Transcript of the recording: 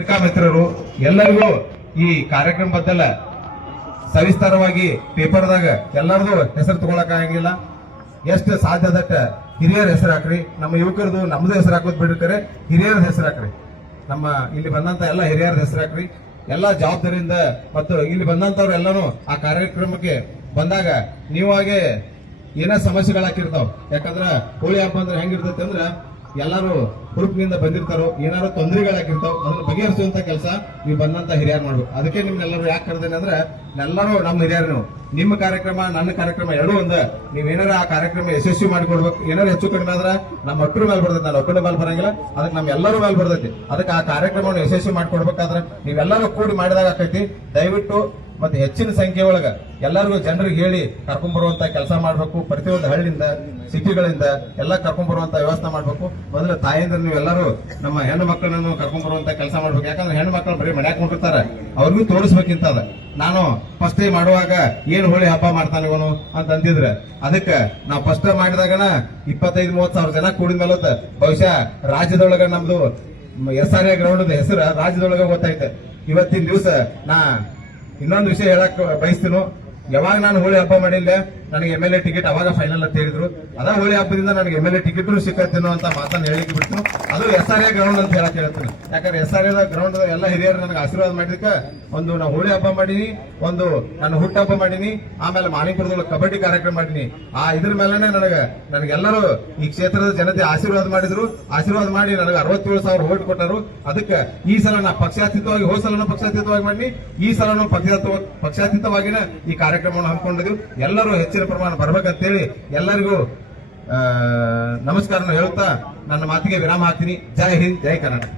ಪತ್ರಿಕಾ ಮಿತ್ರರು ಎಲ್ಲರಿಗೂ ಈ ಕಾರ್ಯಕ್ರಮ ಬದ್ದಲ್ಲ ಸವಿಸ್ತಾರವಾಗಿ ಪೇಪರ್ದಾಗ ಎಲ್ಲರದು ಹೆಸರು ತಗೊಳಕ್ ಆಗಂಗಿಲ್ಲ. ಎಷ್ಟು ಸಾಧ್ಯದಟ್ಟ ಹಿರಿಯರ ಹೆಸರು ಹಾಕ್ರಿ. ನಮ್ಮ ಯುವಕರದು ನಮ್ದು ಹೆಸರು ಹಾಕೋದ್ ಬಿಡ್ರಿ, ಹಿರಿಯರ ಹೆಸರು ಹಾಕ್ರಿ. ನಮ್ಮ ಇಲ್ಲಿ ಬಂದಂತ ಎಲ್ಲ ಹಿರಿಯರ ಹೆಸರು ಹಾಕ್ರಿ. ಎಲ್ಲಾ ಜವಾಬ್ದಾರಿಯಿಂದ ಮತ್ತು ಇಲ್ಲಿ ಬಂದಂತವ್ರು ಎಲ್ಲಾನು ಆ ಕಾರ್ಯಕ್ರಮಕ್ಕೆ ಬಂದಾಗ ನೀವಾಗೆ ಏನ ಸಮಸ್ಯೆಗಳು ಹಾಕಿರ್ತಾವ. ಯಾಕಂದ್ರ ಹೋಳಿ ಹಬ್ಬ ಅಂದ್ರೆ ಹೆಂಗಿರ್ತೈತಿ ಅಂದ್ರ ಎಲ್ಲಾರು ಹುರುಪಿನಿಂದ ಬಂದಿರ್ತಾರೋ, ಏನಾರು ತೊಂದರೆಗಳಾಗಿರ್ತಾವ, ಅದನ್ನ ಬಗೆಹರಿಸುವಂತ ಕೆಲಸ ನೀವು ಬಂದಂತ ಹಿರಿಯರು ಮಾಡ್ಬೇಕು. ಅದಕ್ಕೆ ನಿಮ್ನೆಲ್ಲರೂ ಯಾಕೆ ಕರೆದೇನೆ ಅಂದ್ರೆ ಎಲ್ಲರೂ ನಮ್ಮ ಹಿರಿಯರು. ನಿಮ್ಮ ಕಾರ್ಯಕ್ರಮ ನನ್ನ ಕಾರ್ಯಕ್ರಮ ಎರಡೂ ಒಂದ. ನೀವೇನಾರ ಆ ಕಾರ್ಯಕ್ರಮ ಯಶಸ್ವಿ ಮಾಡಿಕೊಡ್ಬೇಕು. ಏನಾರು ಹೆಚ್ಚು ಕಡಿಮೆ ಆದ್ರೆ ನಮ್ಮ ಒಟ್ಟರ ಮೇಲೆ ಬರ್ತೈತಿ, ನಾನು ಒಕ್ಕಡ ಮೇಲೆ ಬರಂಗಿಲ್ಲ, ಅದಕ್ಕೆ ನಮ್ ಎಲ್ಲರೂ ಮೇಲೆ ಬರ್ತೈತಿ. ಅದಕ್ಕೆ ಆ ಕಾರ್ಯಕ್ರಮವನ್ನು ಯಶಸ್ವಿ ಮಾಡ್ಕೊಡ್ಬೇಕಾದ್ರೆ ನೀವೆಲ್ಲರೂ ಕೂಡಿ ಮಾಡಿದಾಗ ಆಕೈತಿ. ದಯವಿಟ್ಟು ಮತ್ತೆ ಹೆಚ್ಚಿನ ಸಂಖ್ಯೆ ಒಳಗ ಎಲ್ಲರಿಗೂ ಜನರಿಗೆ ಹೇಳಿ ಕರ್ಕೊಂಡ್ ಬರುವಂತ ಕೆಲಸ ಮಾಡ್ಬೇಕು. ಪ್ರತಿಯೊಂದು ಹಳ್ಳಿಯಿಂದ ಸಿಟಿಗಳಿಂದ ಎಲ್ಲ ಕರ್ಕೊಂಡ್ ಬರುವಂತ ವ್ಯವಸ್ಥೆ ಮಾಡ್ಬೇಕು. ಮೊದಲು ತಾಯಿಂದ ನೀವು ಎಲ್ಲರೂ ನಮ್ಮ ಹೆಣ್ಣು ಮಕ್ಕಳನ್ನು ಕರ್ಕೊಂಡ್ ಬರುವಂತ ಕೆಲಸ ಮಾಡ್ಬೇಕು. ಯಾಕಂದ್ರೆ ಹೆಣ್ಣು ಮಕ್ಕಳು ಬರೀ ಮನ್ಯಾಗ ಕೊಂಡಿರ್ತಾರೆ, ಅವ್ರಿಗೂ ತೋರಿಸ್ಬೇಕಿಂತದ. ನಾನು ಫಸ್ಟ್ ಮಾಡುವಾಗ ಏನ್ ಹೋಳಿ ಹಬ್ಬ ಮಾಡ್ತಾನೆ ಇವನು ಅಂತ ಅಂತಿದ್ರೆ, ಅದಕ್ಕೆ ನಾವು ಫಸ್ಟ್ ಮಾಡಿದಾಗನ 25-30 ಸಾವಿರ ಜನ ಕೂಡಿದ ಮೇಲೆ ಬಹುಶಃ ರಾಜ್ಯದೊಳಗ ನಮ್ದು SRA ಗ್ರೌಂಡ್ ಹೆಸರು ರಾಜ್ಯದೊಳಗ ಗೊತ್ತಾಯ್ತು. ಇವತ್ತಿನ ದಿವಸ ನಾ ಇನ್ನೊಂದು ವಿಷಯ ಹೇಳಕ್ ಬಯಸ್ತೀನು. ಯಾವಾಗ ನಾನು ಹೋಳಿ ಹಬ್ಬ ಮಾಡಿಲ್ಲ ನನಗೆ MLA ಟಿಕೆಟ್ ಅವಾಗ ಫೈನಲ್ ಅಂತ ಹೇಳಿದ್ರು. ಅದ ಹೋಳಿ ಹಬ್ಬದಿಂದ ನನಗೆ MLA ಟಿಕೆಟ್ ಸಿಕ್ಕತ್ತೇನೋ ಅಂತ ಮಾತನ್ನ ಹೇಳಿಕೆ ಬಿಡ್ತು. ಅದು SRA ಗ್ರೌಂಡ್ ಅಂತ ಹೇಳಕ್ ಹೇಳ್ತೀನಿ. ಯಾಕಂದ್ರೆ SRA ಗ್ರೌಂಡ್ ಎಲ್ಲ ಹಿರಿಯರು ನನಗೆ ಆಶೀರ್ವಾದ ಮಾಡಿದಕ್ಕೆ ಒಂದು ನಾವು ಹೋಳಿ ಹಬ್ಬ ಮಾಡೀನಿ, ಒಂದು ನಾನು ಹುಟ್ಟು ಹಬ್ಬ ಮಾಡೀನಿ, ಆಮೇಲೆ ಮಾಣಿಪುರದೊಳಗೆ ಕಬಡ್ಡಿ ಕಾರ್ಯಕ್ರಮ ಮಾಡೀನಿ. ಆ ಇದ್ರ ಮೇಲೆನೆ ನನಗೆಲ್ಲರೂ ಈ ಕ್ಷೇತ್ರದ ಜನತೆ ಆಶೀರ್ವಾದ ಮಾಡಿದ್ರು. ಆಶೀರ್ವಾದ ಮಾಡಿ ನನಗೆ 67,000 ಓಟ್ ಕೊಟ್ಟರು. ಅದಕ್ಕೆ ಈ ಸಲ ನಾ ಪಕ್ಷಾತೀತವಾಗಿ, ಹೋದ ಸಲನೂ ಪಕ್ಷಾತೀತವಾಗಿ ಮಾಡಿ, ಈ ಸಲನೂ ಪಕ್ಷಾತೀತವಾಗಿನ ಈ ಕಾರ್ಯಕ್ರಮವನ್ನು ಹಮ್ಮಿಕೊಂಡಿದ್ವಿ. ಎಲ್ಲರೂ ಹೆಚ್ಚಿನ ಪ್ರಮಾಣ ಬರ್ಬೇಕಂತೇಳಿ ಎಲ್ಲರಿಗೂ ನಮಸ್ಕಾರ ಹೇಳುತ್ತಾ ನನ್ನ ಮಾತಿಗೆ ವಿರಾಮ ಹಾಕ್ತೀನಿ. ಜೈ ಹಿಂದ್, ಜೈ ಕರ್ನಾಟಕ.